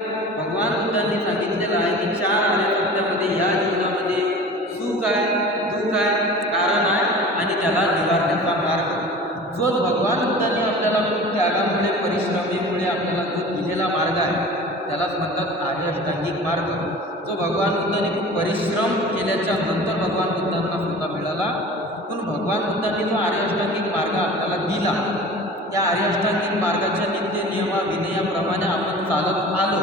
भगवान बुद्धांनी सांगितलेलं आहे की चार आर्य सत्यामध्ये या जीवनामध्ये सुख आहे, दुःख आहे, कारण आहे आणि त्याला निवारण्याचा मार्ग. जो भगवान बुद्धांनी आपल्याला त्यागामुळे परिश्रमेमुळे आपल्याला जो दिलेला मार्ग आहे त्यालाच म्हणतात आर्य अष्टांगिक मार्ग. जो भगवान बुद्धांनी खूप परिश्रम केल्याच्या नंतर भगवान बुद्धांना स्वतः मिळाला, पण भगवान बुद्धांनी जो आर्य अष्टांगिक मार्ग आपल्याला दिला त्या आर्य अष्टांगिक मार्गाच्या नित्य नियमा विनयाप्रमाणे आपण चालत आलो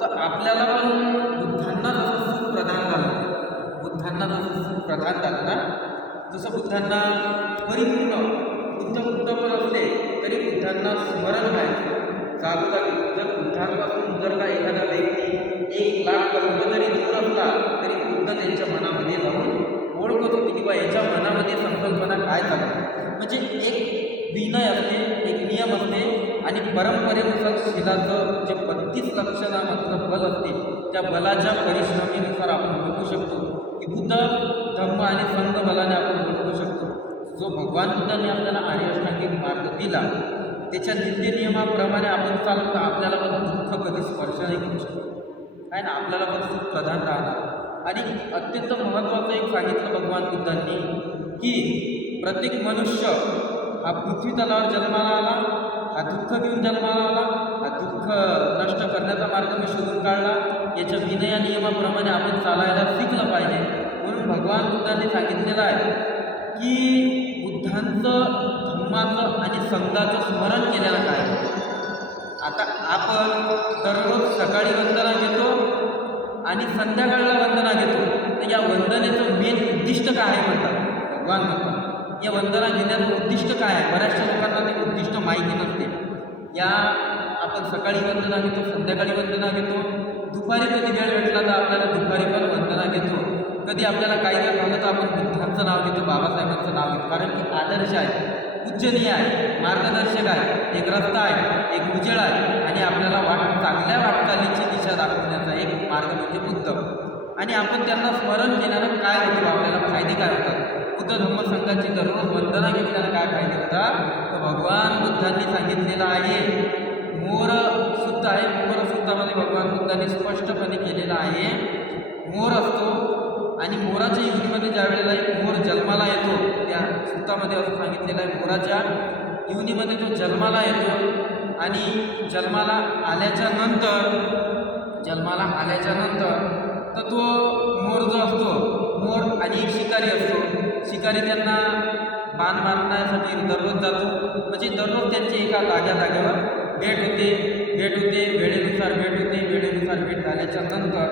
तर आपल्याला पण बुद्धांना जसं सुख प्रदान झालं, बुद्धांना जसं सुख प्रदान झालं ना, जसं बुद्धांना परिपूर्ण बुद्ध कुठं पण असले तरी बुद्धांना स्मरण व्हायचं जागोजागी. जर बुद्धांपासून जर का एखादा व्यक्ती 1,00,000 कल्प जरी दूर असला तरी बुद्ध त्यांच्या मनामध्ये जाऊन ओळखत होते की बा याच्या मनामध्ये संकल्पना काय चालते. म्हणजे एक विनय असते, एक नियम असते आणि परंपरेनुसार शिलाचं जे 32 लक्षणामधलं बल असते त्या बलाच्या परिश्रमेनुसार आपण ओळखू शकतो की बुद्ध धम्म आणि संघ बलाने आपण ओळखू शकतो. जो भगवान बुद्धांनी आपल्याला आर्य अष्टांगिक मार्ग दिला त्याच्या नित्य नियमाप्रमाणे आपण चालू तर आपल्याला पण दुःख कधी स्पर्श नाही करू शकतो आहे ना, आपल्याला पण सुख प्रधान राहणार. आणि अत्यंत महत्त्वाचं एक सांगितलं भगवान बुद्धांनी की प्रत्येक मनुष्य हा पृथ्वी तलावर जन्माला आला, हा दुःख घेऊन जन्माला आला, हा दुःख नष्ट करण्याचा मार्ग मी शोधून काढला. याच्या विनया नियमाप्रमाणे आपण चालायला शिकलं पाहिजे. म्हणून भगवान बुद्धांनी सांगितलेलं आहे की बुद्धांचं धम्माचं आणि संघाचं स्मरण केलेलं काय. आता आपण दररोज सकाळी वंदना घेतो आणि संध्याकाळला वंदना घेतो, तर या वंदनेचं मेन उद्दिष्ट काय आहे म्हणतात भगवान म्हणतात. या वंदना घेण्याचं उद्दिष्ट काय आहे, बऱ्याचशा लोकांना ते उद्दिष्ट माहिती नसते. या आपण सकाळी वंदना घेतो, संध्याकाळी वंदना घेतो, दुपारी कधी वेळ भेटला तर आपल्याला दुपारी पण वंदना घेतो. कधी आपल्याला काही वेळ झालं तर आपण बुद्धांचं नाव घेतो, बाबासाहेबांचं नाव घेतो, कारण की आदर्श आहे, पूजनीय आहे, मार्गदर्शक आहे, एक रस्ता आहे, एक उजेड आहे आणि आपल्याला चांगल्या वाटचालीची दिशा दाखवण्याचा एक मार्ग म्हणजे बुद्ध. आणि आपण त्यांना स्मरण केल्यानं काय होतं, आपल्याला फायदे काय होतात. बुद्ध धम्म संघाची दररोज वंदना घेतल्यानं काय फायदे होतात, तर भगवान बुद्धांनी सांगितलेलं आहे. मोर सुद्धा आहे, मोर सुद्धामध्ये भगवान बुद्धांनी स्पष्टपणे केलेलं आहे. मोर असतो आणि मोराच्या युनीमध्ये ज्या वेळेला एक मोर जन्माला येतो त्या सुत्तामध्ये असं सांगितलेलं आहे, मोराच्या युनीमध्ये तो जन्माला येतो आणि जन्माला आल्याच्या नंतर तर तो मोर जो असतो, मोर आणि एक शिकारी असतो, शिकारी त्यांना बाण मारण्यासाठी दररोज जातो. म्हणजे दररोज त्यांची एका जाग्यावर भेट होते, वेळेनुसार भेट झाल्याच्या नंतर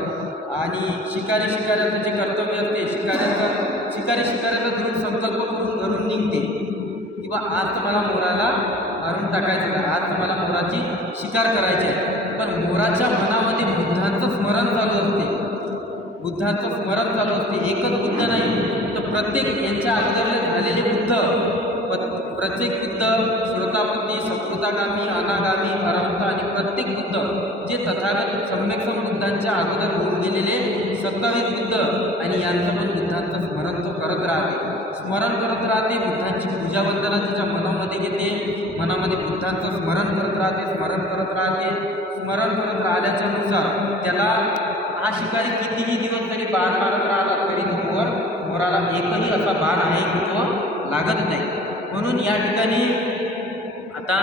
आणि शिकाऱ्याचं जे कर्तव्य असते, शिकाऱ्याचा दृढ संकल्प करून घरून निघते की बा आज तर मला मोराला मारून टाकायचं आहे, आज तर मला मोराची शिकार करायची आहे. पण मोराच्या मनामध्ये बुद्धांचं स्मरण चालू असते, एकच बुद्ध नाही तर प्रत्येक यांच्या अगोदर झालेले प्रत्येक बुद्ध श्रोतापती, सत्कृतागामी, अनागामी, अरहंत आणि प्रत्येक बुद्ध जे तथागत सम्यक बुद्धांच्या अगोदर होऊन गेलेले 27 बुद्ध आणि यांचं पण बुद्धांचं स्मरण तो करत राहते. बुद्धांची पूजा वंदना तिच्या मनामध्ये घेते, मनामध्ये बुद्धांचं स्मरण करत राहिल्याच्या नुसार त्याला हा शिकारी कितीही दिवस तरी बाण मारत राहिला तरी मोराला एकही असा बाण आहे की तो लागत नाही. म्हणून या ठिकाणी आता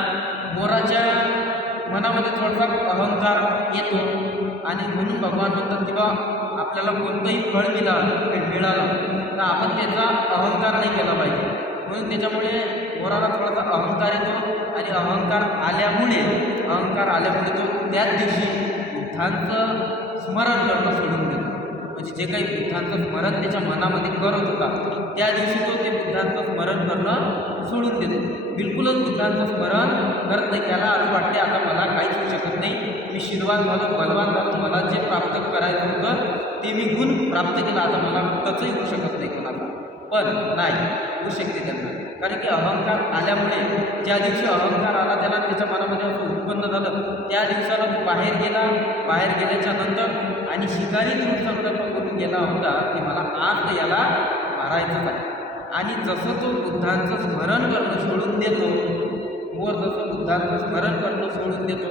मोराच्या मनामध्ये थोडासा अहंकार येतो आणि म्हणून भगवान म्हणतात की बा आपल्याला कोणतंही फळ मिळालं तर आपण त्याचा अहंकार नाही केला पाहिजे. म्हणून त्याच्यामुळे मोराला थोडासा अहंकार येतो आणि अहंकार आल्यामुळे तो त्याच दिवशी बुद्धांचं स्मरण करणं सोडून देतो. म्हणजे जे काही बुद्धांचं स्मरण त्याच्या मनामध्ये करत होता त्या दिवशी तो ते बुद्धांचं स्मरण करणं सोडून देतो, बिलकुलच बुद्धांचं स्मरण करत नाही. त्याला असं वाटते आता मला काहीच होऊ शकत नाही, मी शीलवान झालो, बलवान झालो, मला जे प्राप्त करायचं होतं ते मी गुण प्राप्त केला, आता मला कुठंचंही होऊ शकत नाही कोणाला. पण नाही होऊ शकते त्यांना, कारण की अहंकार आल्यामुळे ज्या दिवशी अहंकार आला त्याला त्याच्या मनामध्ये असं उत्पन्न झालं, त्या दिवसाला तो बाहेर गेल्याच्या नंतर आणि शिकारी दृढ संकल्प करून गेला होता की मला आज याला मारायचंच आहे. आणि जसं तो बुद्धांचं स्मरण करणं सोडून देतो मोर जसं बुद्धांचं स्मरण करणं सोडून देतो,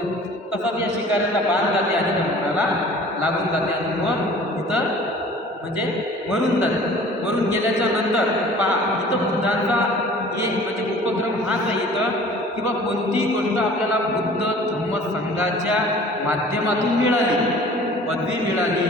तसाच या शिकाऱ्याचा बाण जाते आणि त्या मोराला लागून जाते आणि मोर इथं म्हणजे मरून जाते. मरून गेल्याच्या नंतर पहा इथं बुद्धांचा हे म्हणजे उपक्रम हाच आहे इथं की बा कोणतीही गोष्ट आपल्याला बुद्ध धम्म संघाच्या माध्यमातून मिळाली, पदवी मिळाली,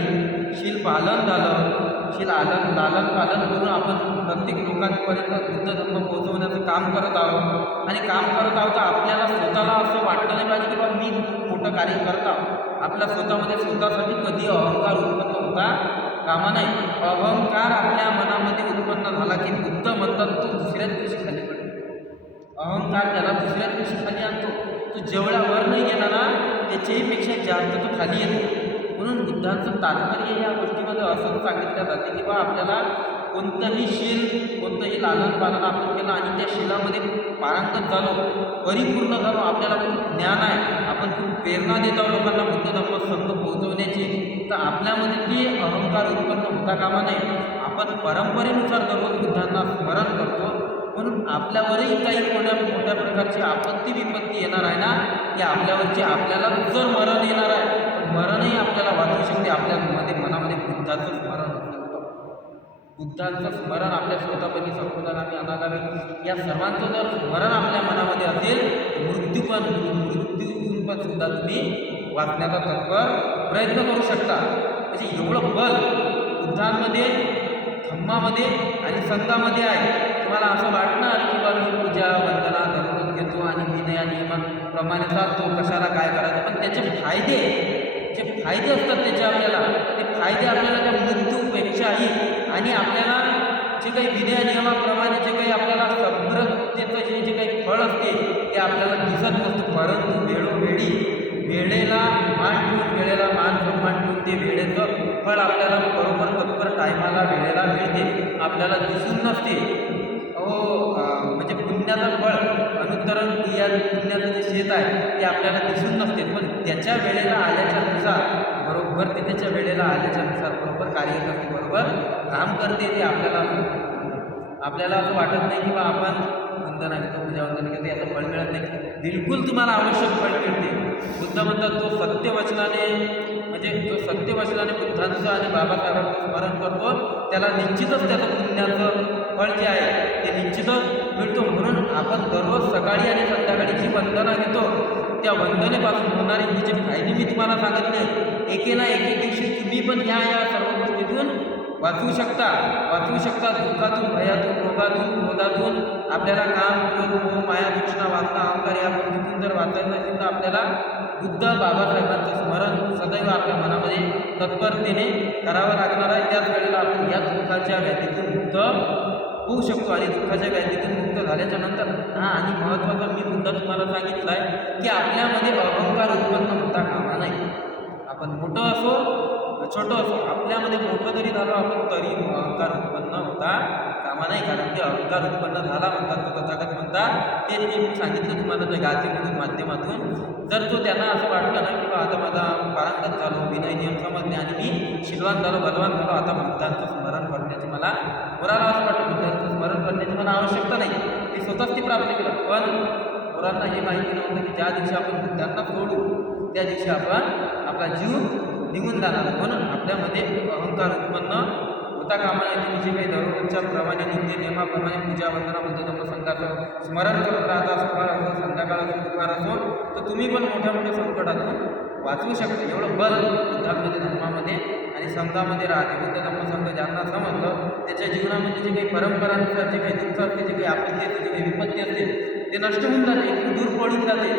शील पालन झालं, लालन पालन करून आपण प्रत्येक लोकांपर्यंत बुद्ध धम्म पोहोचवण्याचं काम करत आहोत. आणि काम करत आहोत तर आपल्याला स्वतःला असं वाटलं नाही पाहिजे की बा मी खूप मोठं कार्य करत आहोत. आपल्या स्वतःमध्ये स्वतःसाठी कधी अहंकार उत्पन्न होता कामा नाही. अहंकार आपल्या मनामध्ये उत्पन्न झाला की बुद्ध म्हणतात तो दुसऱ्याच दिवशी खाली पडतो. अहंकार त्याला दुसऱ्याच दिवशी खाली आणतो. तो जेवढ्या वर नाही गेला ना त्याच्याही पेक्षा जास्त तो खाली येतो. म्हणून बुद्धांचं तात्पर्य या गोष्टीमध्ये असं सांगितलं जाते की बा आपल्याला कोणतंही शील, कोणतंही लालन पालन आपण केलं आणि त्या शीलामध्ये पारंगत झालो, परिपूर्ण झालो, आपल्याला खूप ज्ञान आहे, आपण खूप प्रेरणा देत आहोत लोकांना बुद्ध धम्म संघ पोहोचवण्याची, तर आपल्यामध्ये ती अहंकार उत्पन्न होता कामा नाही. आपण परंपरेनुसार दररोज बुद्धांना स्मरण करतो म्हणून आपल्यावरही काही मोठ्या प्रकारची आपत्ती विपत्ती येणार आहे ना की आपल्यावरची आपल्याला जर मरण येणार आहे तर मरणही आपल्याला वाचू शकते. आपल्यामध्ये मनामध्ये बुद्धाचं स्मरण होतं. बुद्धांचं स्मरण आपल्या स्वतःपैकी संशोधनाने अनागामी या सर्वांचं जर स्मरण आपल्या मनामध्ये असेल मृत्यूतून पण सुद्धा तुम्ही वाचण्याचा तत्पर प्रयत्न करू शकता. म्हणजे एवढं बल बुद्धांमध्ये, धम्मामध्ये आणि संघामध्ये आहे. तुम्हाला असं वाटणार की बा मी पूजा वंदना दररोज घेतो आणि विनया नियमाप्रमाणे चालतो, कशाला काय करायचं, पण त्याचे फायदे असतात त्याचे आपल्याला, ते फायदे आपल्याला त्या मृत्यूपेक्षाही आणि आपल्याला जे काही विनय नियमाप्रमाणे जे काही आपल्याला समृद्धतेचं जे काही फळ असते ते आपल्याला दिसत नसतं. परंतु वेळोवेळी वेळेला मान सन्मान ठेवून ते वेळेचं फळ आपल्याला बरोबर तत्पर टायमाला वेळेला मिळते, आपल्याला दिसून नसते. म्हणजे पुण्याचं फळ अनुत्तरण क्रिया पुण्याचं जे शेत आहे ते आपल्याला दिसून नसते, पण त्याच्या वेळेला आल्याच्या नुसार बरोबर ते त्याच्या वेळेला आल्याच्या नुसार बरोबर कार्य करते, बरोबर काम करते. ते आपल्याला असं वाटत नाही की बा आपण वंदना घेतो, पूजा वंदना घेतो, याचं फळ मिळत नाही. बिलकुल तुम्हाला आवश्यक फळ मिळते. बुद्ध म्हणतात जो सत्यवचनाने बुद्धांचं आणि बाबासाहेबांचं स्मरण करतो त्याला निश्चितच त्याचं पुण्याचं फळ जे आहे ते निश्चितच मिळतो. म्हणून आपण दररोज सकाळी आणि संध्याकाळी जी वंदना घेतो त्या वंदनेपासून होणारे ही जे फायदे मी तुम्हाला सांगितले, एके ना एके दिवशी तुम्ही पण या सर्व गोष्टीतून वाचू शकता. दुःखातून, भयातून, रोगातून, क्रोधातून आपल्याला काम, क्रोध, मोह, माया, तृष्णा, वासना, अहंकार या गोष्टीतून जर वाचायचं असेल तर आपल्याला बुद्ध बाबासाहेबांचं स्मरण सदैव आपल्या मनामध्ये तत्परतेने करावं लागणार आहे. त्याच वेळेला आपण या दुःखाच्या व्याधीतून मुक्त होऊ शकतो. आणि दुःखाच्या व्याधीतून मुक्त झाल्याच्या नंतर आणि महत्त्वाचं मी मुद्दा तुम्हाला सांगितला आहे की आपल्यामध्ये अहंकार उत्पन्न होता कामा नाही. आपण मोठं असो छोटं असो, आपल्यामध्ये मोठं जरी झालो आपण तरी अहंकार उत्पन्न होता कामा नाही. कारण की अहंकार उत्पन्न झाला म्हणतात तो तथागत म्हणतात ते सांगितलं तुम्हाला त्या गाथेमधून माध्यमातून. जर तो त्यांना असं वाटलं ना की आता माझा पारंगत झालो, विनय नियम समजले आणि मी शीलवान झालो, बलवान झालो, आता बुद्धांचं स्मरण करण्याची मला असं वाटतं बुद्धांचं स्मरण करण्याची मला आवश्यकता नाही, मी स्वतःच ती प्राप्त केलं. पण पोरांना हे माहिती नव्हतं की ज्या दिवशी आपण बुद्धांना सोडू त्या दिवशी आपण आपला जीव निघून जाणार. म्हणून आपल्यामध्ये अहंकार उत्पन्न होता कामा नये. तुम्ही जे काही दररोजच्या प्रमाणे नित्य नियमाप्रमाणे पूजा वंदना बुद्ध धम्म संघाचं स्मरण करत राहता, सकाळ असो, संध्याकाळ असो, दुपार असो, तर तुम्ही पण मोठ्या संकटातून वाचवू शकता. एवढं बल बुद्धांमध्ये, धर्मामध्ये आणि संघामध्ये राहते. बुद्ध धम्म संघ ज्यांना समजलं त्याच्या जीवनामध्ये जे काही परंपरांनुसार जे काही दुःख असते, जे काही आपत्ती असते, जे काही विपत्ती असते ते नष्ट होऊन जाते, इथून दूर पडून जाते.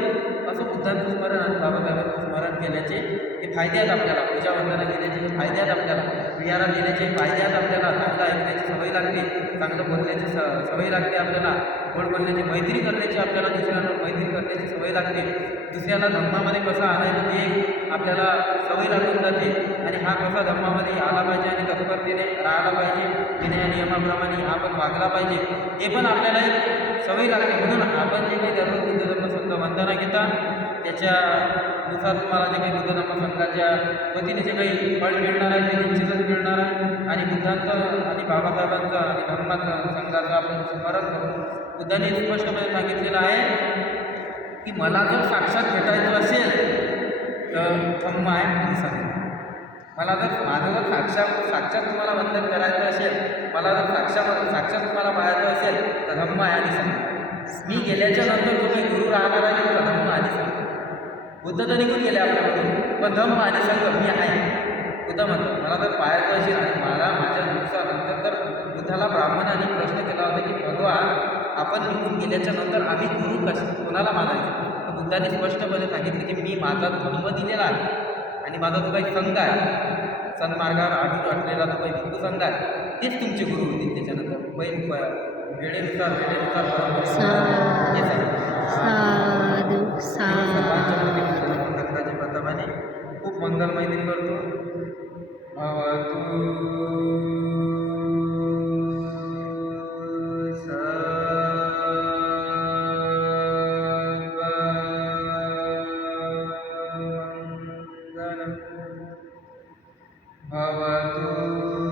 असं बुद्धांचं स्मरण आणि बाबासाहेबांचं स्मरण केल्याचे हे फायदे आहेत आपल्याला. पूजा वंदना केल्याचे हे फायदे आहेत आपल्याला. विहारा देण्याचे फायदे आहेत आपल्याला. चांगलं ऐकण्याची सवय लागते, चांगलं बोलण्याची सवय लागते आपल्याला, गोड बोलण्याची, मैत्री करण्याची, आपल्याला दुसऱ्यांना मैत्री करण्याची सवय लागते. दुसऱ्याला धम्मामध्ये कसं आणायचं ते आपल्याला सवय लागून जाते. आणि हा कसा धम्मामध्ये आला पाहिजे आणि तत्परतेने राहायला पाहिजे, विनय नियमाप्रमाणे हा पण वागला पाहिजे, हे पण आपल्याला एक सवय लागते. म्हणून आपण जे काही दररोज बुद्ध धम्म संघ वंदना घेता त्याच्यानुसार तुम्हाला जे काही बुद्ध धम्म संघाच्या वतीने जे काही फळ मिळणार आहे ते निश्चितच मिळणार आहे. आणि बुद्धांचं आणि बाबासाहेबांचं आणि धम्माचं संघाचं आपण स्मरण करून बुद्धांनी स्पष्टपणे सांगितलेलं आहे की मला जर साक्षात भेटायचं असेल तर धम्म आहे आणि संघ. मला जर माझं जर साक्षात तुम्हाला वंदन करायचं असेल, मला जर साक्षात तुम्हाला पाहायचं असेल तर धम्म आहे आणि संघ. मी गेल्याच्या नंतर जो काही गुरु राहणार आहे तो धम्म आणि संघ. बुद्ध तर निघून गेले आपल्यामधून, पण धम्म आणि संघ मी आहे. बुद्ध म्हणतो मला जर पाहायचं असेल आणि माझ्या दिवसानंतर तर बुद्धाला ब्राह्मणांनी प्रश्न केला होता की भगवान आपण निघून गेल्याच्या नंतर आम्ही गुरु कोणाला मानायचं. तर बुद्धाने स्पष्टपणे सांगितले की मी माझा धम्म दिलेला आहे आणि माझा जो काही संघ आहे, सन्मार्गावर आढळून असलेला जो काही भिक्खू संघ आहे तेच तुमचे गुरु होतील. त्याच्यानंतर वेळेनुसार हे साधू सर्वांच्या प्रती साधू संतांच्या प्रतापाने खूप मंगलमय दिन करतो. भवतु